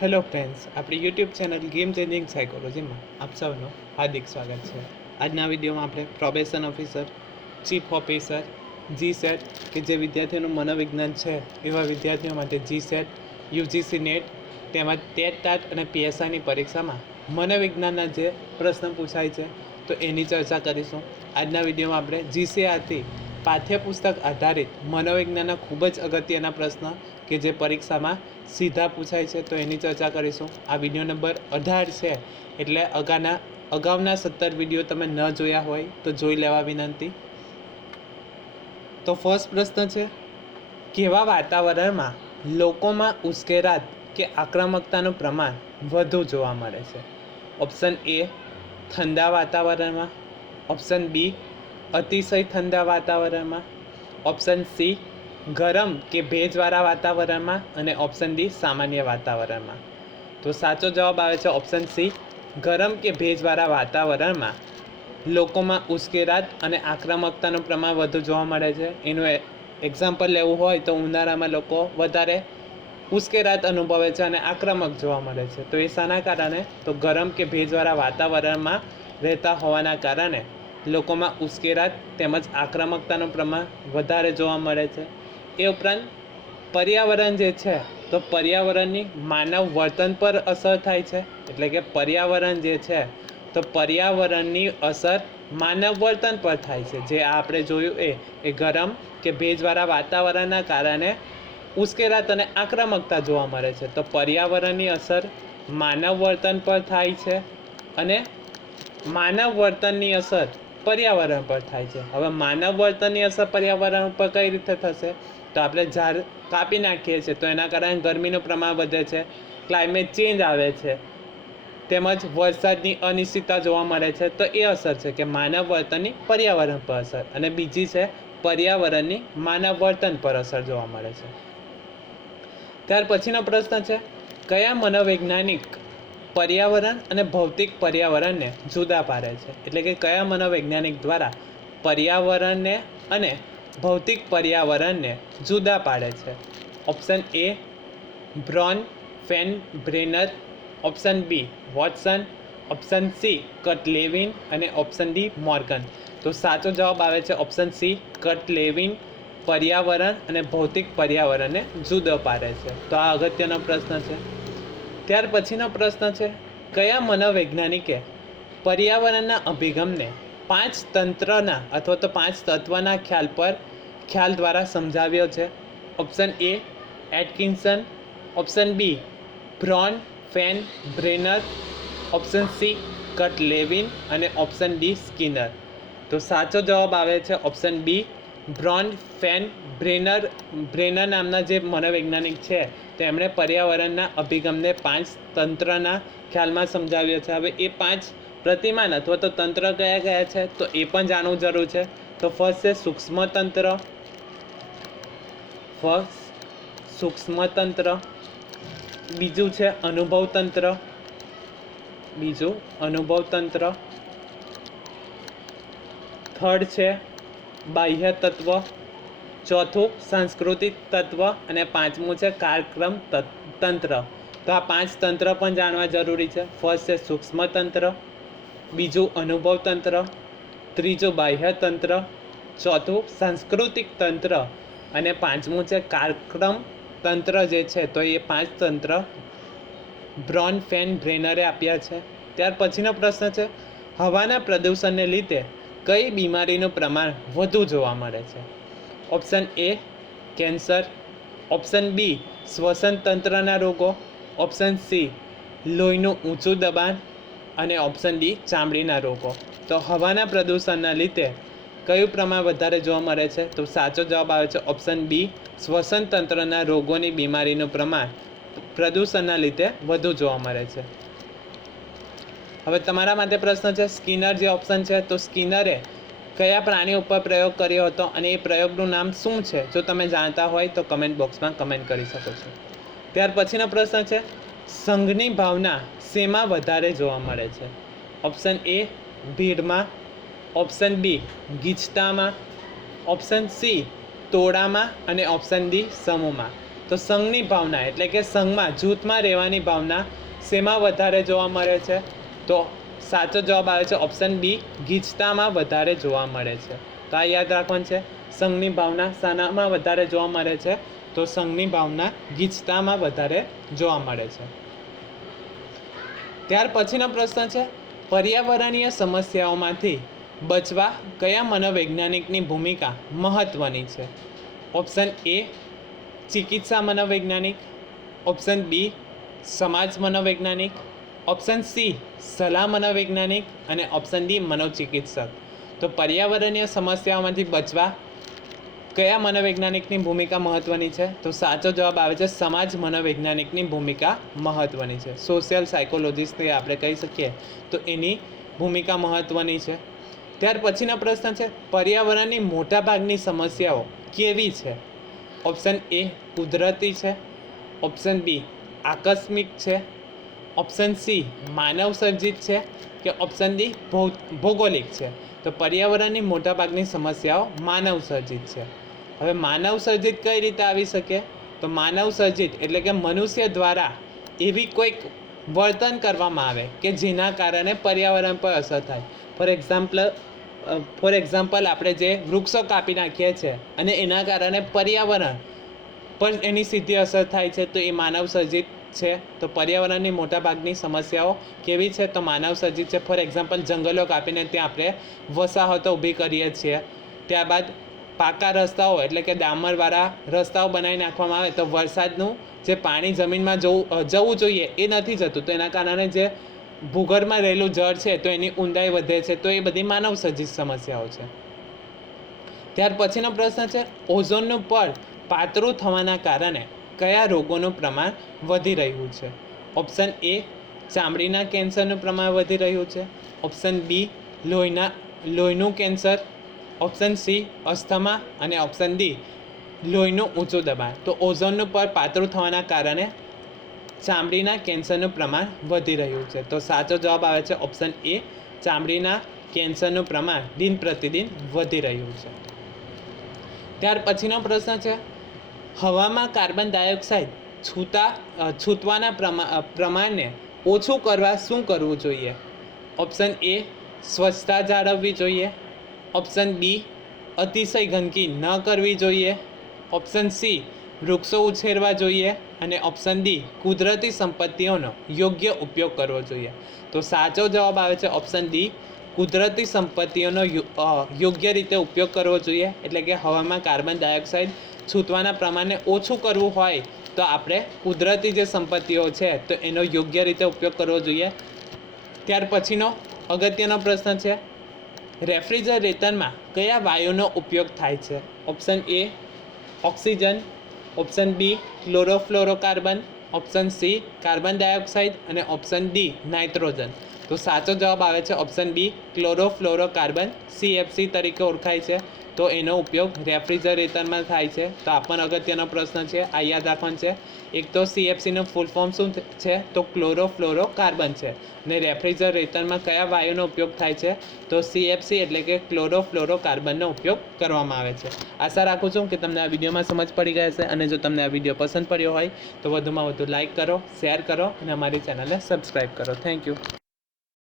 Hello friends આપણી YouTube channel game changing સાયકોલોજીમાં આપ સૌનું હાર્દિક સ્વાગત છે. આજના વિડીયોમાં આપણે probation officer chief officer G SET કે જે વિદ્યાર્થીઓનું મનોવિજ્ઞાન છે, એવા વિદ્યાર્થીઓ માટે જી સેટ યુજીસી નેટ તેમજ ટેટ ટાટ અને પીએસઆઈની પરીક્ષામાં મનોવિજ્ઞાનના જે પ્રશ્ન પૂછાય છે, તો એની ચર્ચા કરીશું. આજના વિડીયોમાં આપણે જીસીઆરથી પાઠ્યપુસ્તક આધારિત મનોવિજ્ઞાનના ખૂબ જ અગત્યના પ્રશ્ન કે જે પરીક્ષામાં સીધા પૂછાય છે. તો એની ચર્ચા કરીશું. આ વીડિયો નંબર અઢાર છે. એટલે અગાના, અગાઉના સત્તર વીડિયો તમે ન જોયા હોય તો જોઈ લેવા વિનંતી. તો ફર્સ્ટ પ્રશ્ન છે, કેવા વાતાવરણમાં લોકોમાં ઉશ્કેરાત કે આક્રમકતાનું પ્રમાણ વધુ જોવા મળે છે? ઓપ્શન એ ઠંડા વાતાવરણમાં. ઓપ્શન બી અતિશય ઠંડા વાતાવરણમાં. ઓપ્શન સી ગરમ કે ભેજવાળા વાતાવરણમાં અને ઓપ્શન ડી સામાન્ય વાતાવરણમાં. તો સાચો જવાબ આવે છે ઓપ્શન સી ગરમ કે ભેજવાળા વાતાવરણમાં. લોકોમાં ઉશ્કેરાટ અને આક્રમકતાનું પ્રમાણ વધુ જોવા મળે છે. એનું એક્ઝામ્પલ લેવું હોય તો ઉનાળામાં લોકો વધારે ઉશ્કેરાટ અનુભવે છે અને આક્રમક જોવા મળે છે. તો એ શાના કારણે તો ગરમ કે ભેજવાળા વાતાવરણમાં રહેતા હોવાના કારણે લોકોમાં ઉશ્કેરાટ તેમજ આક્રમકતાનું પ્રમાણ વધારે જોવા મળે છે. એ ઉપરાંત પર્યાવરણ જે છે, તો પર્યાવરણની માનવ વર્તન પર અસર થાય છે. એટલે કે પર્યાવરણ જે છે, તો પર્યાવરણની અસર માનવ વર્તન પર થાય છે. જે આપણે જોયું એ એ ગરમ કે ભેજવાળા વાતાવરણના કારણે ઉશ્કેરાટ અને આક્રમકતા જોવા મળે છે. તો પર્યાવરણની અસર માનવ વર્તન પર થાય છે અને માનવ વર્તનની અસર પર્યાવરણ પર થાય છે. હવે માનવ વર્તનની અસર પર્યાવરણ ઉપર કઈ રીતે થશે? તો આપણે ઝાડ કાપી નાખીએ છીએ તો એના કારણે ગરમીનું પ્રમાણ વધે છે ક્લાઇમેટ ચેન્જ આવે છે, તેમજ વરસાદની અનિશ્ચિતતા જોવા મળે છે. તો એ અસર છે કે માનવ વર્તનની પર્યાવરણ પર અસર અને બીજી છે પર્યાવરણની માનવ વર્તન પર અસર જોવા મળે છે. ત્યાર પછીનો પ્રશ્ન છે, કયા મનોવૈજ્ઞાનિક પર્યાવરણ અને ભૌતિક પર્યાવરણને જુદા પાડે છે. એટલે કે કયા મનોવૈજ્ઞાનિક દ્વારા પર્યાવરણને અને ભૌતિક પર્યાવરણને જુદા પાડે છે. Option A Bronfenbrenner. Option B Watson. Option C Kurt Lewin અને ઓપ્શન ડી મોર્ગન. તો સાચો જવાબ આવે છે ઓપ્શન સી કટ લેવિન પર્યાવરણ અને ભૌતિક પર્યાવરણને જુદો પાડે છે. તો આ અગત્યનો પ્રશ્ન છે. ત્યાર પછીનો પ્રશ્ન છે, કયા મનોવૈજ્ઞાનિકે પર્યાવરણના અભિગમને પાંચ તંત્રના અથવા તો પાંચ તત્વના ખ્યાલ પર ખ્યાલ દ્વારા સમજાવ્યો છે? Option A, Atkinson. Option B, Bronfenbrenner. Option C, Kurt Lewin. અને ઓપ્શન ડી, સ્કિનર. તો સાચો જવાબ આવે છે option B Bronfenbrenner Brenner નામના જે મનોવૈજ્ઞાનિક છે, તેમણે પર્યાવરણના અભિગમને પાંચ તંત્રના ખ્યાલમાં સમજાવ્યો છે. હવે એ પાંચ પ્રતિમાન અથવા તો તંત્ર કયા કયા છે? તો એ પણ જાણવું જરૂર છે. તો ફર્સ્ટ છે સૂક્ષ્મ તંત્ર ફર્સ્ટ સૂક્ષ્મ તંત્ર બીજું છે અનુભવ તંત્ર બીજું અનુભવ તંત્ર થર્ડ છે બાહ્ય તત્વ, ચોથું સાંસ્કૃતિક તત્વ અને પાંચમું છે કાર્યક્રમ તત- તંત્ર. તો આ પાંચ તંત્ર પણ જાણવા જરૂરી છે. ફર્સ્ટ છે સૂક્ષ્મ તંત્ર, બીજું અનુભવ તંત્ર, ત્રીજું બાહ્ય તંત્ર, ચોથું સાંસ્કૃતિક તંત્ર અને પાંચમું છે કાર્યક્રમ તંત્ર જે છે, તો એ પાંચ તંત્ર બ્રોન ફેન બ્રેનરે આપ્યા છે. ત્યાર પછીનો પ્રશ્ન છે, હવાના પ્રદૂષણને લીધે કઈ બીમારીનું પ્રમાણ વધુ જોવા મળે છે? Option A cancer option B શ્વસન તંત્રના રોગો. ઓપ્શન સી લોહીનું ઊંચું દબાણ. અને ઓપ્શન ડી ચામડીના રોગો. તો હવાના પ્રદૂષણના લીધે કયું પ્રમાણ વધારે જોવા મળે છે? તો સાચો જવાબ આવે છે ઓપ્શન બી શ્વસન તંત્રના રોગોની બીમારીનું પ્રમાણ પ્રદૂષણના લીધે વધુ જોવા મળે છે. હવે તમારા માટે પ્રશ્ન છે, સ્કિનર જે ઓપ્શન છે, તો સ્કિનરે કયા પ્રાણી ઉપર પ્રયોગ કર્યો હતો અને એ પ્રયોગનું નામ શું છે? જો તમે જાણતા હોય તો કમેન્ટ બોક્સમાં કમેન્ટ કરી શકો છો. ત્યાર પછીનો પ્રશ્ન છે, સંઘની ભાવના શેમાં વધારે જોવા મળે છે? ઓપ્શન એ ભીડમાં ઓપ્શન બી ગીચતામાં ઓપ્શન સી તોડામાં અને ઓપ્શન ડી સમૂહમાં. તો સંઘની ભાવના એટલે કે સંઘમાં, જૂથમાં રહેવાની ભાવના શેમાં વધારે જોવા મળે છે? તો સાચો જવાબ આવે છે ઓપ્શન બી ગીચતામાં વધારે જોવા મળે છે. તો આ યાદ રાખવાનું છે, સંઘની ભાવના સાનામાં વધારે જોવા મળે છે, તો સંઘની ભાવના ગીચતામાં વધારે જોવા મળે છે. ત્યાર પછીનો પ્રશ્ન છે, પર્યાવરણીય સમસ્યાઓમાંથી બચવા કયા મનોવૈજ્ઞાનિકની ભૂમિકા મહત્વની છે? ઓપ્શન એ ચિકિત્સા મનોવૈજ્ઞાનિક ઓપ્શન બી સમાજ મનોવૈજ્ઞાનિક ઓપ્શન સી સલાહ મનોવૈજ્ઞાનિક અને ઓપ્શન ડી મનોચિકિત્સક. તો પર્યાવરણીય સમસ્યાઓમાંથી બચવા કયા મનોવૈજ્ઞાનિકની ભૂમિકા મહત્વની છે? તો સાચો જવાબ આવે છે, સમાજ મનોવૈજ્ઞાનિકની ભૂમિકા મહત્વની છે. સોશિયલ સાયકોલોજીસ્ટને આપણે કહી શકીએ. તો એની ભૂમિકા મહત્વની છે. ત્યાર પછીનો પ્રશ્ન છે, પર્યાવરણની મોટાભાગની સમસ્યાઓ કેવી છે? ઓપ્શન એ કુદરતી છે. ઓપ્શન બી આકસ્મિક છે. ઓપ્શન સી માનવ સર્જિત છે કે ઓપ્શન ડી ભૌગોલિક છે? તો પર્યાવરણની મોટાભાગની સમસ્યાઓ માનવ સર્જિત છે. હવે માનવ સર્જિત કઈ રીતે આવી શકે? તો માનવ સર્જિત એટલે કે મનુષ્ય દ્વારા એવી કોઈક વર્તન કરવામાં આવે કે જેના કારણે પર્યાવરણ પર અસર થાય. ફોર એક્ઝામ્પલ ફોર એક્ઝામ્પલ આપણે જે વૃક્ષો કાપી નાખીએ છીએ અને એના કારણે પર્યાવરણ પર એની સીધી અસર થાય છે, તો એ માનવ સર્જિત છે, તો પર્યાવરણની મોટાભાગની સમસ્યાઓ કેવી છે? તો માનવ સર્જિત છે. ફોર એક્ઝામ્પલ જંગલો કાપીને ત્યાં આપણે વસાહતો ઊભી કરીએ છીએ. ત્યારબાદ પાકા રસ્તાઓ, એટલે કે ડામરવાળા રસ્તાઓ બનાવી નાખવામાં આવે, તો વરસાદનું જે પાણી જમીનમાં જવું જવું જોઈએ એ નથી જતું. તો એના કારણે જે ભૂગર્ભમાં રહેલું જળ છે, તો એની ઊંડાઈ વધે છે. તો એ બધી માનવ સર્જિત સમસ્યાઓ છે. ત્યાર પછીનો પ્રશ્ન છે, ઓઝોનનું પડ પાતળું થવાના કારણે કયા રોગોનું પ્રમાણ વધી રહ્યું છે? ઓપ્શન એ, ચામડીના કેન્સરનું પ્રમાણ વધી રહ્યું છે. ઓપ્શન બી, લોહીના, લોહીનું કેન્સર. Option C, asthma. અને ઓપ્શન ડી, લોહીનું ઊંચું દબાણ. તો ઓઝોનનું પર પાતળું થવાના કારણે ચામડીના કેન્સરનું પ્રમાણ વધી રહ્યું છે. તો સાચો જવાબ આવે છે ઓપ્શન એ, ચામડીના કેન્સરનું પ્રમાણ દિન પ્રતિદિન વધી રહ્યું છે. ત્યાર પછીનો પ્રશ્ન છે. હવામાં કાર્બન ડાયોક્સાઇડ છૂતા છૂટવાના પ્રમા પ્રમાણને ઓછું કરવા શું કરવું જોઈએ? ઓપ્શન એ, સ્વચ્છતા જાળવવી જોઈએ. ઓપ્શન બી, અતિશય ગંદકી ન કરવી જોઈએ. ઓપ્શન સી, વૃક્ષો ઉછેરવા જોઈએ. અને ઓપ્શન ડી, કુદરતી સંપત્તિઓનો યોગ્ય ઉપયોગ કરવો જોઈએ. તો સાચો જવાબ આવે છે ઓપ્શન ડી કુદરતી સંપત્તિઓનો યોગ્ય રીતે ઉપયોગ કરવો જોઈએ. એટલે કે હવામાં કાર્બન ડાયોક્સાઇડ છૂટવાના પ્રમાણને ઓછું કરવું હોય તો આપણે કુદરતી જે સંપત્તિઓ છે તો એનો યોગ્ય રીતે ઉપયોગ કરવો જોઈએ. ત્યાર પછીનો અગત્યનો પ્રશ્ન છે, રેફ્રિજરેટરમાં કયા વાયુનો ઉપયોગ થાય છે? Option A oxygen, option B chlorofluorocarbon, option C carbon dioxide અને ઓપ્શન ડી નાઇટ્રોજન. તો સાચો જવાબ આવે છે ઓપ્શન બી ક્લોરોફ્લોરોકાર્બન સીએફસી તરીકે ઓળખાય છે. તો એનો ઉપયોગ રેફ્રિજરેટરમાં થાય છે. તો આ પણ અગત્યનો પ્રશ્ન છે. આ યાદ રાખવાનું છે. એક તો સીએફસીનું ફૂલ ફોર્મ શું છે? તો ક્લોરોફ્લોરોકાર્બન છે. અને રેફ્રિજરેટરમાં કયા વાયુનો ઉપયોગ થાય છે? તો સીએફસી એટલે કે ક્લોરોફ્લોરોકાર્બનનો ઉપયોગ કરવામાં આવે છે. આશા રાખું છું કે તમને આ વિડીયોમાં સમજ પડી ગઈ હશે અને જો તમને આ વીડિયો પસંદ પડ્યો હોય તો વધુમાં વધુ લાઇક કરો શેર કરો અને અમારી ચેનલને સબસ્ક્રાઈબ કરો. Thank you